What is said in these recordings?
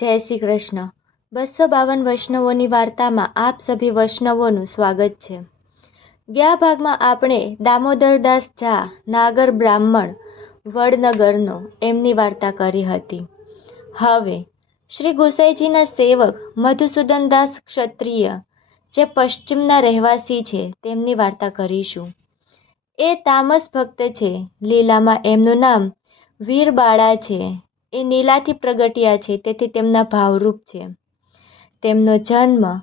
જય શ્રી કૃષ્ણ. બસો બાવન વૈષ્ણવોની વાર્તામાં આપ સભી વૈષ્ણવોનું સ્વાગત છે. ગયા ભાગમાં આપણે દામોદરદાસ ઝા નાગર બ્રાહ્મણ વડનગરનો એમની વાર્તા કરી હતી. હવે શ્રી ગુસાઈજીના સેવક મધુસૂદનદાસ ક્ષત્રિય, જે પશ્ચિમના રહેવાસી છે, તેમની વાર્તા કરીશું. એ તામસ ભક્ત છે, લીલામાં એમનું નામ વીરબાળા છે. એ નીલાથી પ્રગટ્યા છે, તેથી તેમના ભાવરૂપ છે. તેમનો જન્મ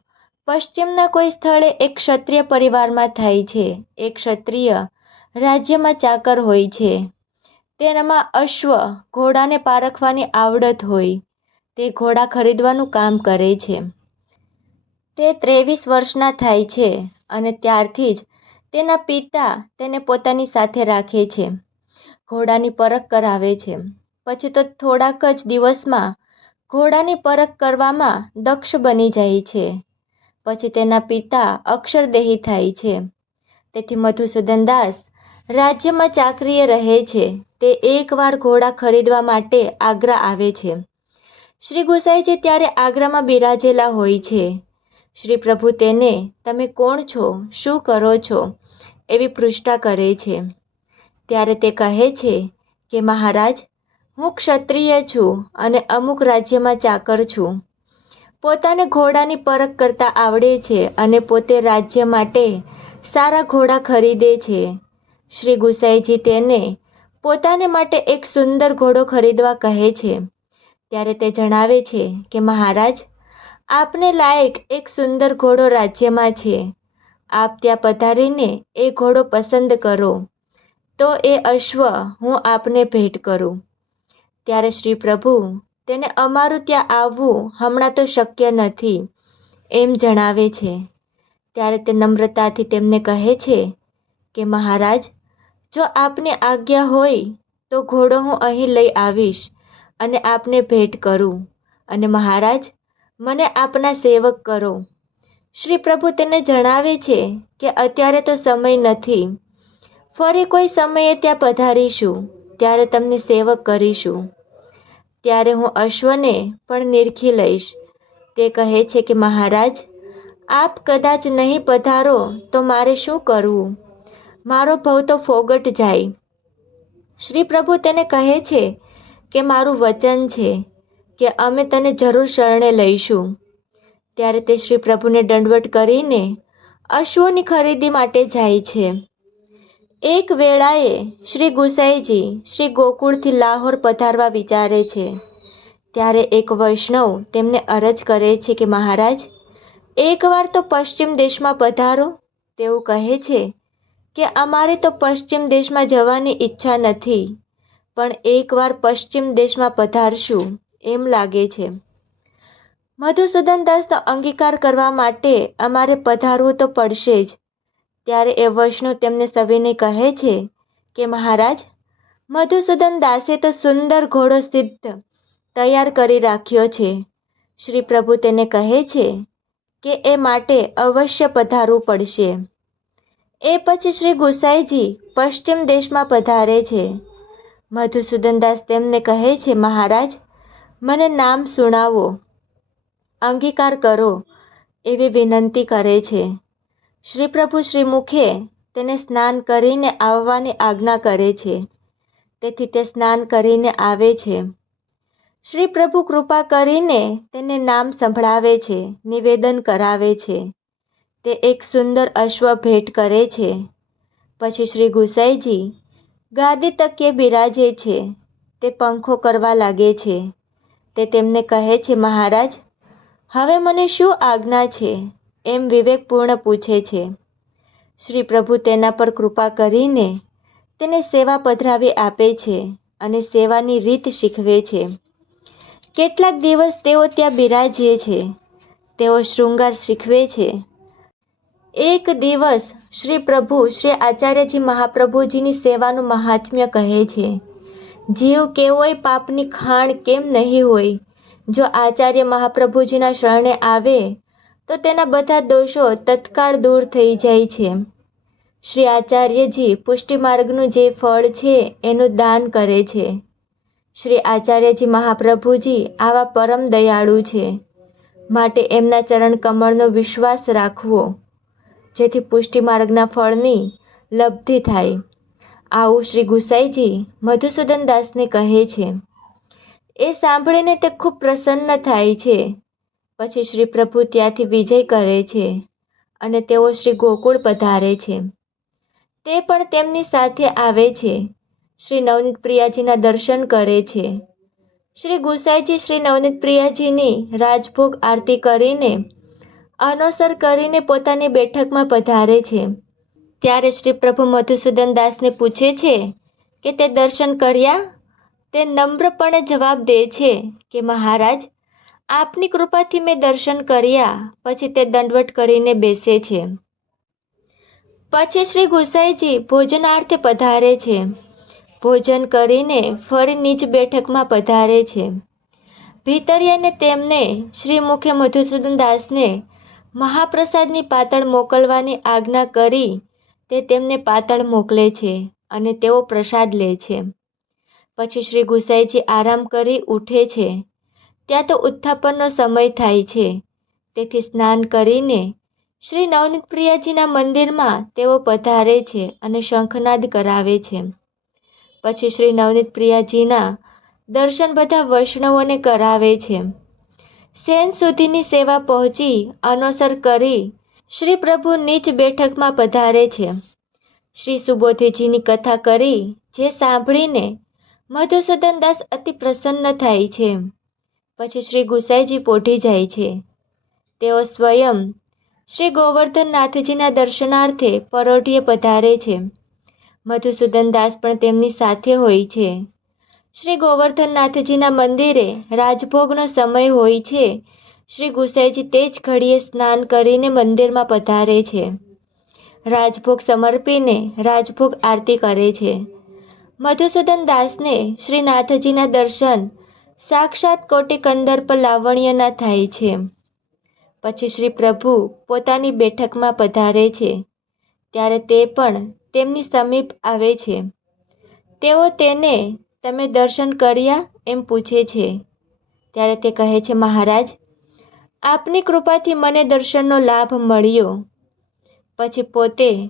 પશ્ચિમના કોઈ સ્થળે એક ક્ષત્રિય પરિવારમાં થાય છે. એક ક્ષત્રિય રાજ્યમાં ચાકર હોય છે. તેનામાં અશ્વ ઘોડાને પારખવાની આવડત હોય. તે ઘોડા ખરીદવાનું કામ કરે છે. તે ત્રેવીસ વર્ષના થાય છે અને ત્યારથી જ તેના પિતા તેને પોતાની સાથે રાખે છે. ઘોડાની પરખ કરાવે છે. પછી તો થોડાક જ દિવસમાં ઘોડાની પરખ કરવામાં દક્ષ બની જાય છે. પછી તેના પિતા અક્ષરદેહી થાય છે. તેથી મધુસૂદન દાસ રાજ્યમાં ચાકરીએ રહે છે. તે એકવાર ઘોડા ખરીદવા માટે આગ્રા આવે છે. શ્રી ગુસાઈજી ત્યારે આગ્રામાં બિરાજેલા હોય છે. શ્રી પ્રભુ તેને, તમે કોણ છો? શું કરો છો? એવી પૃષ્ઠા કરે છે. ત્યારે તે કહે છે કે, મહારાજ હું ક્ષત્રિય છું અને અમુક રાજ્યમાં ચાકર છું. પોતાને ઘોડાની પરખ કરતાં આવડે છે અને પોતે રાજ્ય માટે સારા ઘોડા ખરીદે છે. શ્રી ગુસાઈજી તેને પોતાને માટે એક સુંદર ઘોડો ખરીદવા કહે છે. ત્યારે તે જણાવે છે કે, મહારાજ, આપને લાયક એક સુંદર ઘોડો રાજ્યમાં છે. આપ ત્યાં પધારીને એ ઘોડો પસંદ કરો. તો એ અશ્વ હું આપને ભેટ કરું. ત્યારે શ્રી પ્રભુ, તેને અમારું ત્યાં આવવું હમણાં તો શક્ય નથી, એમ જણાવે છે. ત્યારે તે નમ્રતાથી તેમને કહે છે કે, મહારાજ, જો આપને આજ્ઞા હોય તો ઘોડો હું અહીં લઈ આવીશ અને આપને ભેટ કરું. અને મહારાજ, મને આપના સેવક કરો. શ્રી પ્રભુ તેને જણાવે છે કે, અત્યારે તો સમય નથી. ફરી કોઈ સમયે ત્યાં પધારીશું, ત્યારે તમને સેવક કરીશું. ત્યારે હું અશ્વને પણ નિરખી લઈશ. તે કહે છે કે, મહારાજ, આપ કદાચ નહીં પધારો તો મારે શું કરવું? મારો ભવ તો ફોગટ જાય. શ્રી પ્રભુ તેને કહે છે કે, મારું વચન છે કે અમે તને જરૂર શરણે લઈશું. ત્યારે તે શ્રી પ્રભુને દંડવટ કરીને અશ્વની ખરીદી માટે જાય છે. એક વેળાએ શ્રી ગુસાઈજી શ્રી ગોકુળથી લાહોર પધારવા વિચારે છે. ત્યારે એક વૈષ્ણવ તેમને અરજ કરે છે કે, મહારાજ એકવાર તો પશ્ચિમ દેશમાં પધારો. તેવું કહે છે કે, અમારે તો પશ્ચિમ દેશમાં જવાની ઈચ્છા નથી, પણ એકવાર પશ્ચિમ દેશમાં પધારશું. એમ લાગે છે. મધુસૂદન દાસનો અંગીકાર કરવા માટે અમારે પધારવું તો પડશે જ ત્યારે એ વૈષ્ણવ તેમને સવિનય કહે છે કે મહારાજ, મધુસૂદન દાસે તો સુંદર ઘોડો સિદ્ધ તૈયાર કરી રાખ્યો છે. શ્રી પ્રભુ તેને કહે છે કે એ માટે અવશ્ય પધારવું પડશે. એ પછી શ્રી ગુસાઈજી પશ્ચિમ દેશમાં પધારે છે. મધુસૂદન દાસ તેમને કહે છે, મહારાજ, મને નામ સુણાવો, અંગીકાર કરો, એવી વિનંતી કરે છે. શ્રી પ્રભુ શ્રીમુખે તેને સ્નાન કરીને આવવાની આજ્ઞા કરે છે. તેથી તે સ્નાન કરીને આવે છે. શ્રી પ્રભુ કૃપા કરીને તેને નામ સંભળાવે છે, નિવેદન કરાવે છે. તે એક સુંદર અશ્વ ભેટ કરે છે. પછી શ્રી ગુસાઈજી ગાદી તકે બિરાજે છે. તે પંખો કરવા લાગે છે. તે તેમને કહે છે, મહારાજ, હવે મને શું આજ્ઞા છે? એમ વિવેકપૂર્ણ પૂછે છે, શ્રી પ્રભુ તેના પર કૃપા કરીને તેને સેવા પધરાવી આપે છે અને સેવાની રીત શીખવે છે. કેટલાક દિવસ તેઓ ત્યાં બિરાજે છે, તેઓ શૃંગાર શીખવે છે. એક દિવસ શ્રી પ્રભુ શ્રી આચાર્યજી મહાપ્રભુજીની સેવાનું મહાત્મ્ય કહે છે, જીવ કેવોય પાપની ખાણ કેમ નહીં હોય? જો આચાર્ય મહાપ્રભુજીના શરણે આવે તો તેના બધા દોષો તત્કાળ દૂર થઈ જાય છે. શ્રી આચાર્યજી પુષ્ટિ માર્ગનું જે ફળ છે, એનું દાન કરે છે. શ્રી આચાર્યજી મહાપ્રભુજી આવા પરમ દયાળુ છે. માટે એમના ચરણ કમળનો વિશ્વાસ રાખવો. જેથી પુષ્ટિ માર્ગના ફળની લબ્ધિ થાય. આવું શ્રી ગુસાઈજી મધુસૂદન દાસને કહે છે. એ સાંભળીને તે ખૂબ પ્રસન્ન થાય છે. પછી શ્રી પ્રભુ ત્યાંથી વિજય કરે છે અને તેઓ શ્રી ગોકુળ પધારે છે. તે પણ તેમની સાથે આવે છે. શ્રી નવનીત પ્રિયાજીના દર્શન કરે છે. શ્રી ગુસાઈજી શ્રી નવનીત પ્રિયાજીની રાજભોગ આરતી કરીને અનુસર કરીને પોતાની બેઠકમાં પધારે છે. ત્યારે શ્રી પ્રભુ મધુસૂદન દાસને પૂછે છે કે તે દર્શન કર્યા? તે નમ્રપણે જવાબ દે છે કે મહારાજ આપની કૃપાથી મેં દર્શન કર્યા, પછી તે દંડવટ કરીને બેસે છે. પછી શ્રી ગુસાઈજી ભોજનાર્થે પધારે છે. ભોજન કરીને ફરી નીચ બેઠકમાં પધારે છે. ભીતરિયાને તેમને શ્રી મુખે મધુસૂદન દાસને મહાપ્રસાદની પાતળ મોકલવાની આજ્ઞા કરી તે તેમને પાતળ મોકલે છે અને તેઓ પ્રસાદ લે છે. પછી શ્રી ગુસાઈજી આરામ કરી ઉઠે છે. ત્યાં તો ઉત્થાપનનો સમય થાય છે. તેથી સ્નાન કરીને શ્રી નવનીત પ્રિયાજીના મંદિરમાં તેઓ પધારે છે અને શંખનાદ કરાવે છે. પછી શ્રી નવનીત પ્રિયાજીના દર્શન બધા વૈષ્ણવોને કરાવે છે. સેન સુધીની સેવા પહોંચી અનોસર કરી શ્રી પ્રભુ નીચ બેઠકમાં પધારે છે. શ્રી સુબોધીજીની કથા કરી જે સાંભળીને મધુસૂદન દાસ અતિ પ્રસન્ન થાય છે. પછી શ્રી ગુસાઈજી પોઢી જાય છે. તેઓ સ્વયં શ્રી ગોવર્ધનનાથજીના દર્શનાર્થે પરોઢીએ પધારે છે. મધુસૂદન દાસ પણ તેમની સાથે હોય છે. શ્રી ગોવર્ધનનાથજીના મંદિરે રાજભોગનો સમય હોય છે. શ્રી ગુસાઈજી તે જ ઘડીએ સ્નાન કરીને મંદિરમાં પધારે છે. રાજભોગ સમર્પીને રાજભોગ આરતી કરે છે. મધુસૂદન દાસને શ્રીનાથજીના દર્શન સાક્ષાત કોટી પર લાવણ્યના થાય છે. પછી શ્રી પ્રભુ પોતાની બેઠકમાં પધારે છે. ત્યારે તે પણ તેમની સમીપ આવે છે. તેઓ તેને, તમે દર્શન કર્યા? એમ પૂછે છે. ત્યારે તે કહે છે, મહારાજ, આપની કૃપાથી મને દર્શનનો લાભ મળ્યો. પછી પોતે,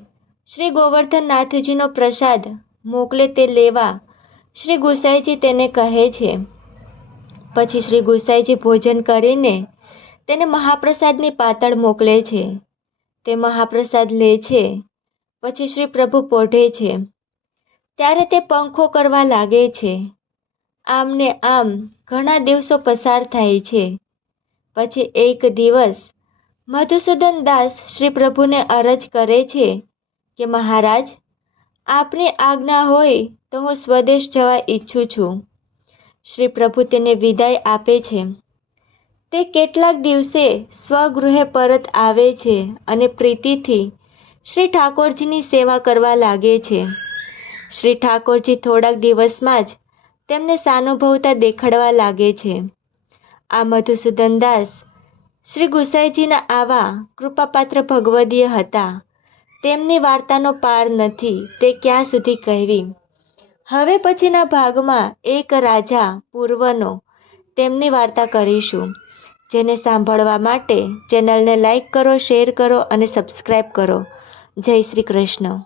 શ્રી ગોવર્ધનનાથજીનો પ્રસાદ મોકલે તે લેવા. શ્રી ગુસાઈજી તેને કહે છે પછી શ્રી ગુસાઈજી ભોજન કરીને તેને મહાપ્રસાદની પાતળ મોકલે છે. તે મહાપ્રસાદ લે છે. પછી શ્રી પ્રભુ પોઢે છે. ત્યારે તે પંખો કરવા લાગે છે. આમ ને આમ ઘણા દિવસો પસાર થાય છે. પછી એક દિવસ મધુસૂદન દાસ શ્રી પ્રભુને અરજ કરે છે કે, મહારાજ, આપની આજ્ઞા હોય તો હું સ્વદેશ જવા ઈચ્છું છું. શ્રી પ્રભુ તેને વિદાય આપે છે. તે કેટલાક દિવસે સ્વગૃહે પરત આવે છે અને પ્રીતિથી શ્રી ઠાકોરજીની સેવા કરવા લાગે છે. શ્રી ઠાકોરજી થોડાક દિવસમાં જ તેમને સાનુભવતા દેખાડવા લાગે છે. આ મધુસૂદન દાસ શ્રી ગુસાઈજીના આવા કૃપાપાત્ર ભગવદીય હતા. તેમની વાર્તાનો પાર નથી તે ક્યાં સુધી કહેવી? હવે પછીના ભાગમાં એક રાજા પૂર્વનો તેમની વાર્તા કરીશું, જેને સાંભળવા માટે ચેનલને લાઈક કરો, શેર કરો અને સબસ્ક્રાઈબ કરો. જય શ્રી કૃષ્ણ.